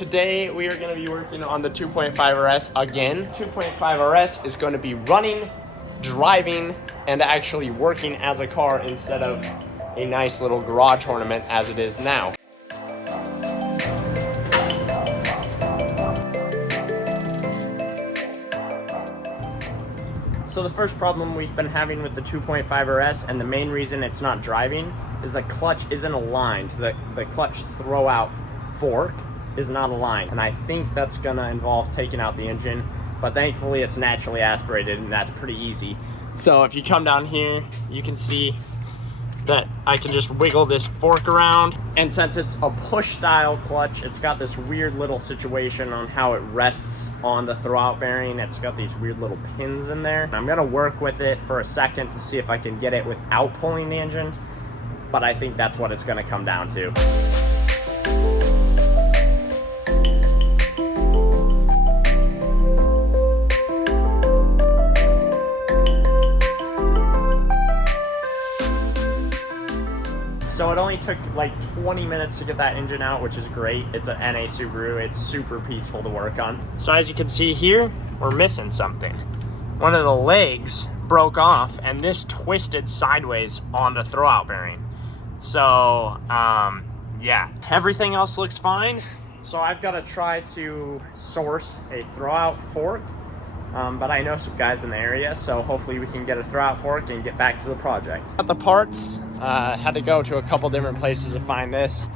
Today we are going to be working on the 2.5 RS again. 2.5 RS is going to be running, driving, and actually working as a car instead of a nice little garage ornament as it is now. So the first problem we've been having with the 2.5 RS, and the main reason it's not driving, is the clutch isn't aligned. The clutch throw-out fork is not aligned, and I think that's gonna involve taking out the engine, but thankfully it's naturally aspirated, and that's pretty easy. So if you come down here, you can see that I can just wiggle this fork around, and since it's a push style clutch, it's got this weird little situation on how it rests on the throwout bearing. It's got these weird little pins in there. I'm gonna work with it for a second to see if I can get it without pulling the engine, but I think that's what it's gonna come down to. So it only took like 20 minutes to get that engine out, which is great. It's an NA Subaru. It's super peaceful to work on. So as you can see here, we're missing something. One of the legs broke off and this twisted sideways on the throwout bearing. So, yeah, everything else looks fine. So I've got to try to source a throwout fork, but I know some guys in the area, so hopefully we can get a throwout fork and get back to the project. Got the parts. Had to go to a couple different places to find this.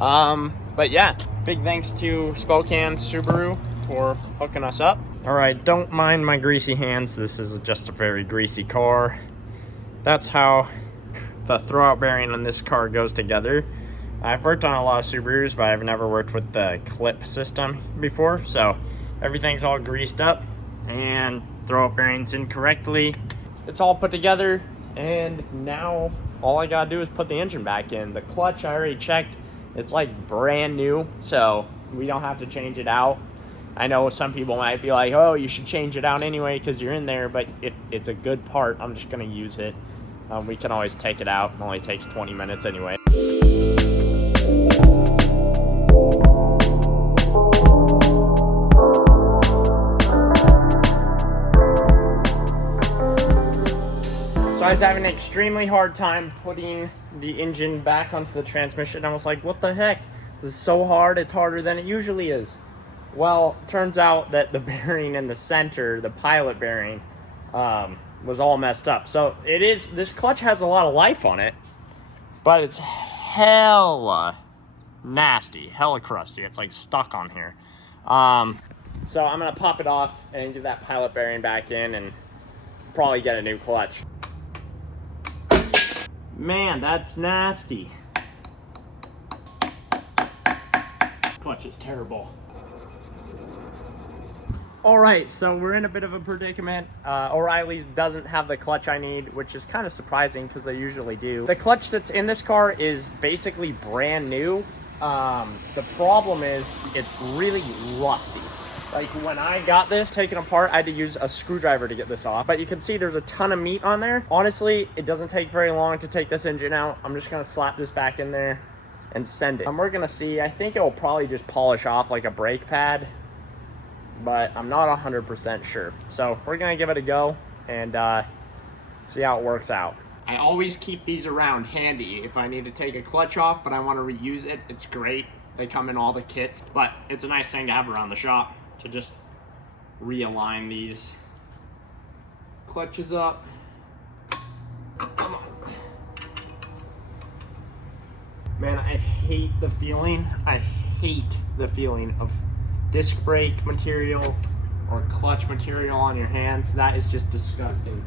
But yeah, big thanks to Spokane Subaru for hooking us up. All right, don't mind my greasy hands. This is just a very greasy car. That's how the throwout bearing on this car goes together. I've worked on a lot of Subarus, but I've never worked with the clip system before. So everything's all greased up and throwout bearings incorrectly. It's all put together, and now all I gotta do is put the engine back in. The clutch, I already checked. It's like brand new, so we don't have to change it out. I know some people might be like, oh, you should change it out anyway because you're in there, but if it's a good part, I'm just gonna use it. We can always take it out. It only takes 20 minutes anyway. So I was having an extremely hard time putting the engine back onto the transmission. I was like, what the heck? This is so hard, it's harder than it usually is. Well, turns out that the bearing in the center, the pilot bearing, was all messed up. So this clutch has a lot of life on it, but it's hella nasty, hella crusty. It's like stuck on here. So I'm gonna pop it off and get that pilot bearing back in and probably get a new clutch. Man, that's nasty. Clutch is terrible. All right, so we're in a bit of a predicament. O'Reilly's doesn't have the clutch I need, which is kind of surprising because they usually do. The clutch that's in this car is basically brand new. The problem is it's really rusty. Like when I got this taken apart, I had to use a screwdriver to get this off. But you can see there's a ton of meat on there. Honestly, it doesn't take very long to take this engine out. I'm just gonna slap this back in there and send it. And we're gonna see, I think it'll probably just polish off like a brake pad, but I'm not 100% sure. So we're gonna give it a go and see how it works out. I always keep these around handy if I need to take a clutch off, but I wanna reuse it. It's great. They come in all the kits, but it's a nice thing to have around the shop to just realign these clutches up. Come on. Man, I hate the feeling. I hate the feeling of disc brake material or clutch material on your hands. That is just disgusting.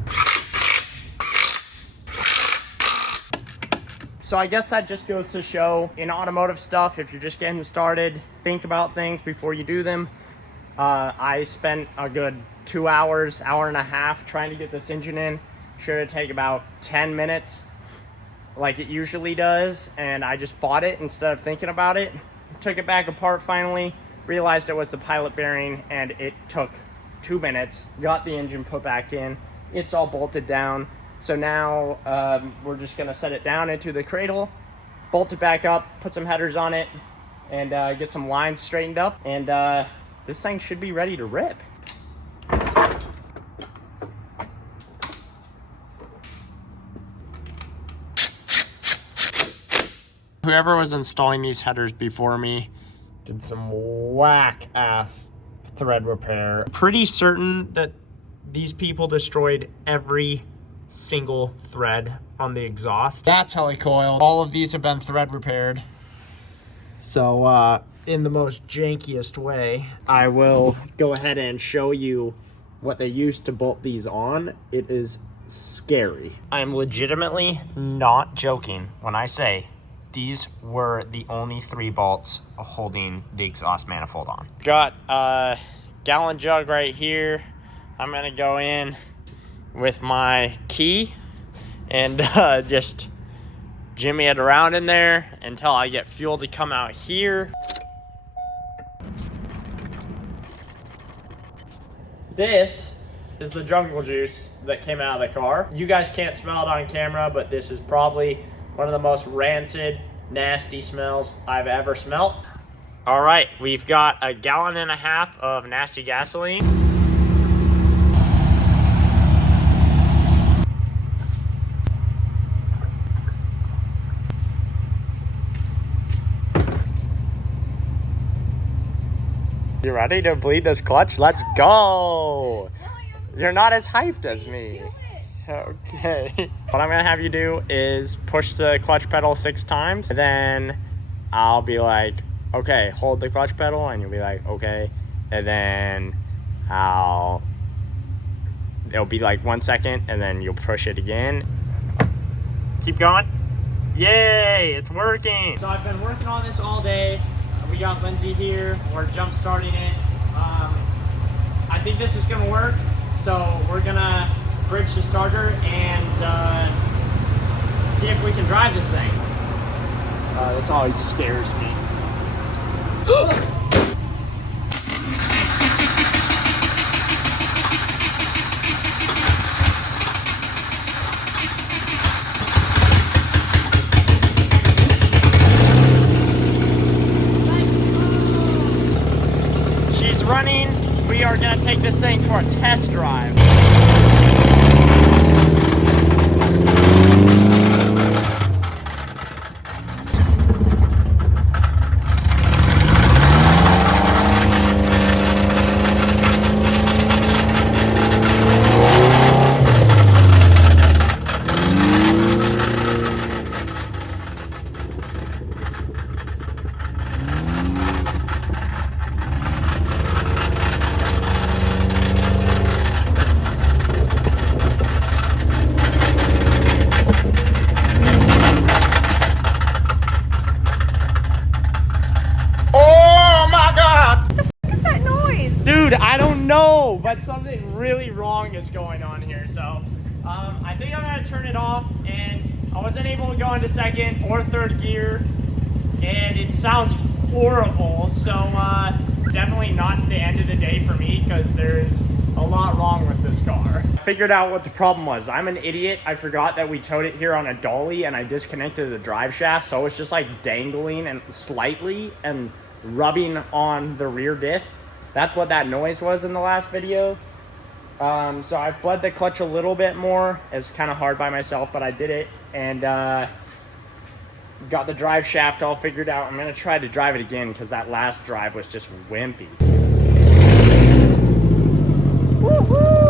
So I guess that just goes to show in automotive stuff, if you're just getting started, think about things before you do them. I spent a good 2 hours, hour and a half trying to get this engine in. Should have taken about 10 minutes like it usually does, and I just fought it instead of thinking about it. Took it back apart finally, realized it was the pilot bearing, and it took 2 minutes. Got the engine put back in. It's all bolted down. So now we're just gonna set it down into the cradle, bolt it back up, put some headers on it, and get some lines straightened up, and this thing should be ready to rip. Whoever was installing these headers before me did some whack-ass thread repair. Pretty certain that these people destroyed every single thread on the exhaust. That's helicoiled. All of these have been thread repaired. So, in the most jankiest way, I will go ahead and show you what they used to bolt these on. It is scary. I'm legitimately not joking when I say these were the only 3 bolts holding the exhaust manifold on. Got a gallon jug right here. I'm gonna go in with my key and just jimmy it around in there until I get fuel to come out here. This is the jungle juice that came out of the car. You guys can't smell it on camera, but this is probably one of the most rancid, nasty smells I've ever smelt. All right, we've got a gallon and a half of nasty gasoline. You ready to bleed this clutch? Let's go. You're not as hyped as me. Okay. What I'm gonna have you do is push the clutch pedal 6 times. Then I'll be like, okay, hold the clutch pedal, and you'll be like, okay. And then it'll be like 1 second, and then you'll push it again. Keep going. Yay, it's working. So I've been working on this all day. We got Lindsay here. We're jump starting it. I think this is gonna work. So we're gonna bridge the starter and see if we can drive this thing. This always scares me. She's running. We are gonna take this thing for a test drive. Dude, I don't know, but something really wrong is going on here. So I think I'm gonna turn it off, and I wasn't able to go into 2nd or 3rd gear, and it sounds horrible. So definitely not the end of the day for me, because there's a lot wrong with this car. I figured out what the problem was. I'm an idiot. I forgot that we towed it here on a dolly, and I disconnected the drive shaft, so it's just like dangling and slightly and rubbing on the rear diff. That's what that noise was in the last video. So I bled the clutch a little bit more. It's kind of hard by myself, but I did it. And got the drive shaft all figured out. I'm going to try to drive it again because that last drive was just wimpy. Woohoo!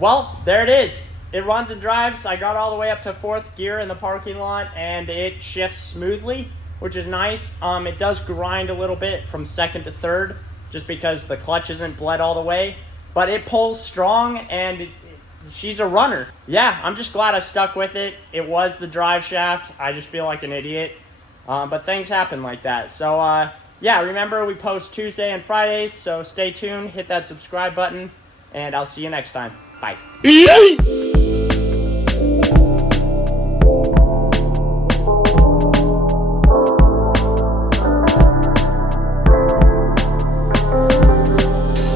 Well, there it is. It runs and drives. I got all the way up to 4th gear in the parking lot, and it shifts smoothly, which is nice. It does grind a little bit from 2nd to 3rd, just because the clutch isn't bled all the way. But it pulls strong, and she's a runner. Yeah, I'm just glad I stuck with it. It was the drive shaft. I just feel like an idiot. But things happen like that. So, yeah, remember we post Tuesday and Fridays, so stay tuned. Hit that subscribe button, and I'll see you next time. Bye.